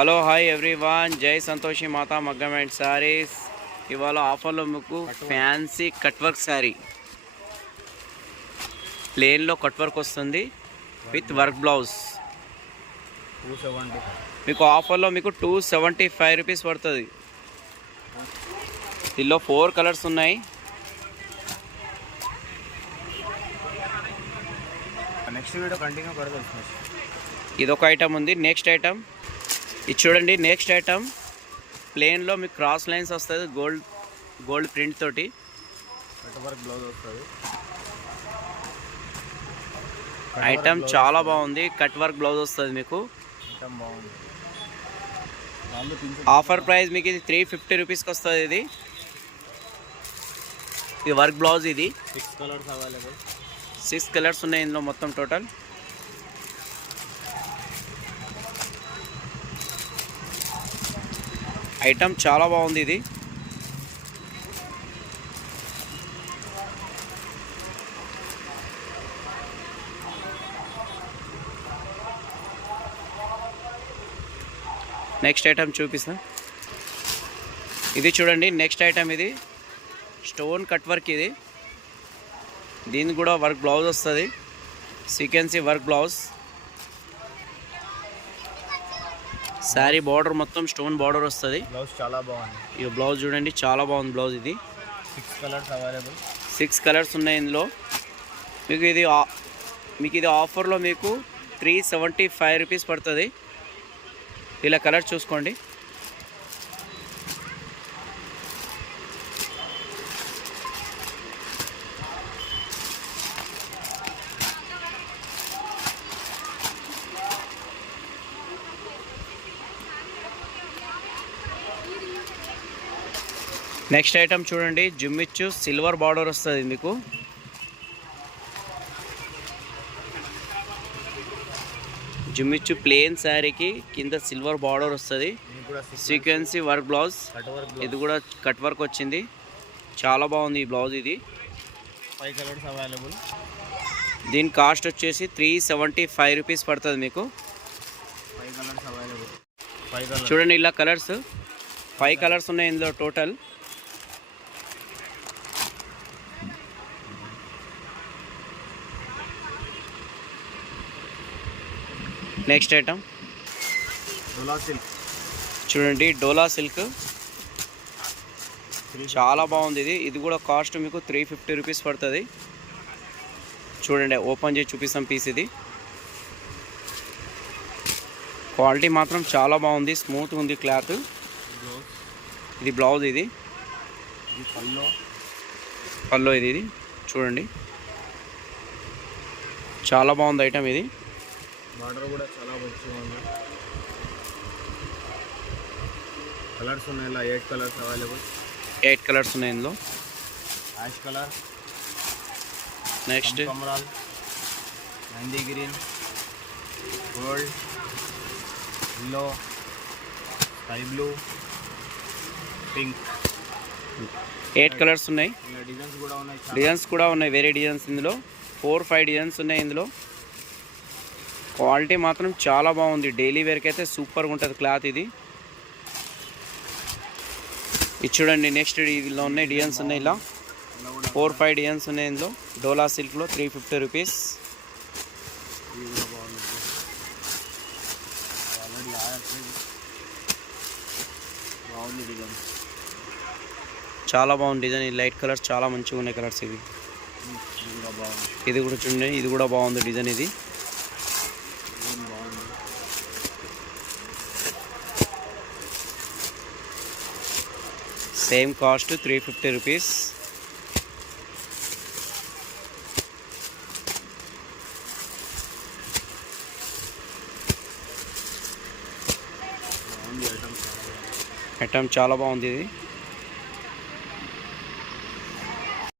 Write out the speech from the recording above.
Hello hi everyone, జై సంతోషి మాతా మగ్గం and saris. ఇవాళ ఆఫర్లో మీకు ఫ్యాన్సీ కట్ వర్క్ శారీ, ప్లేన్లో కట్ వర్క్ వస్తుంది విత్ వర్క్ బ్లౌజ్. మీకు ఆఫర్లో మీకు 275 రూపీస్ పడుతుంది. దీనిలో 4 కలర్స్ ఉన్నాయి. నెక్స్ట్ వీడియో కంటిన్యూ కడదాం. ఇదొక ఐటమ్ ఉంది. నెక్స్ట్ ఐటమ్ ఇది చూడండి. నెక్స్ట్ ఐటమ్ ప్లేన్లో మీకు క్రాస్ లైన్స్ వస్తుంది, గోల్డ్ ప్రింట్ తోటి కట్ వర్క్ బ్లౌజ్ వస్తుంది. ఐటమ్ చాలా బాగుంది. కట్ వర్క్ బ్లౌజ్ వస్తుంది మీకు. ఐటమ్ బాగుంది. ఆఫర్ ప్రైస్ మీకు ఇది 350 రూపీస్కి వస్తుంది. ఇది వర్క్ బ్లౌజ్. ఇది 6 కలర్స్ అవైలబుల్. 6 కలర్స్ ఉన్నాయి ఇందులో మొత్తం టోటల్. ఐటమ్ చాలా బాగుంది. ఇది నెక్స్ట్ ఐటమ్ చూపిస్తా. ఇది చూడండి. నెక్స్ట్ ఐటమ్ ఇది స్టోన్ కట్ వర్క్. ఇది దీనికి కూడా వర్క్ బ్లౌజ్ వస్తుంది, సీక్వెన్సీ వర్క్ బ్లౌజ్. శారీ బార్డర్ మొత్తం స్టోన్ బార్డర్ వస్తుంది. బ్లౌజ్ చాలా బాగుంది. ఈ బ్లౌజ్ చూడండి, చాలా బాగుంది బ్లౌజ్. ఇది 6 కలర్స్ అవైలబుల్. 6 కలర్స్ ఉన్నాయి ఇందులో. మీకు ఇది ఆఫర్లో మీకు 375 రూపీస్ పడుతుంది. ఇలా కలర్ చూసుకోండి. నెక్స్ట్ ఐటమ్ చూడండి. జిమ్మిచ్చు సిల్వర్ బార్డర్ వస్తుంది మీకు. జిమ్మిచ్చు ప్లేన్ శారీకి కింద సిల్వర్ బార్డర్ వస్తుంది, సీక్వెన్సీ వర్క్ బ్లౌజ్. ఇది కూడా కట్ వర్క్ వచ్చింది. చాలా బాగుంది ఈ బ్లౌజ్. ఇది 5 కలర్స్ అవైలబుల్. దీని కాస్ట్ వచ్చేసి 375 రూపీస్ పడుతుంది మీకు. 5 కలర్స్ అవైలబుల్. 5 కలర్స్ చూడండి. ఇలా కలర్స్ 5 కలర్స్ ఉన్నాయి ఇందులో టోటల్. నెక్స్ట్ ఐటమ్ డోలా సిల్క్. చూడండి. డోలా సిల్క్ చాలా బాగుంది. ఇది కూడా కాస్ట్ మీకు 350 రూపీస్ పడుతుంది. చూడండి, ఓపెన్ చేసి చూపిస్తాం పీస్. ఇది క్వాలిటీ మాత్రం చాలా బాగుంది, స్మూత్ ఉంది క్లాత్. ఇది బ్లౌజ్. ఇది పల్లో. ఇది చూడండి, చాలా బాగుంది ఐటమ్. ఇది బార్డర్ కూడా చాలా మంచిగా ఉంది. కలర్స్ ఉన్నాయి. ఇలా 8 కలర్స్ అవైలబుల్. 8 కలర్స్ ఉన్నాయి ఇందులో. యాష్ కలర్, నెక్స్ట్ కమరాల్, నంది green, gold, yellow, sky blue, pink. 8 colours ఉన్నాయి. ఇలా డిజైన్స్ కూడా ఉన్నాయి. వేరే డిజైన్స్ ఇందులో 4-5 డిజైన్స్ ఉన్నాయి ఇందులో. క్వాలిటీ మాత్రం చాలా బాగుంది. డైలీ వేర్కి అయితే సూపర్గా ఉంటుంది క్లాత్. ఇది చూడండి. నెక్స్ట్ ఇదిలో ఉన్నాయి డిజైన్స్ ఉన్నాయి. ఇలా 4-5 డిజైన్స్ ఉన్నాయి ఇందులో. డోలా సిల్క్లో 350 రూపీస్. చాలా బాగుంది డిజైన్. ఈ లైట్ కలర్స్ చాలా మంచిగా ఉన్నాయి కలర్స్. ఇది కూడా చూడండి. ఇది కూడా బాగుంది డిజైన్. ఇది సేమ్ కాస్ట్ 350 రూపీస్. ఐటమ్ చాలా బాగుంది. ఇది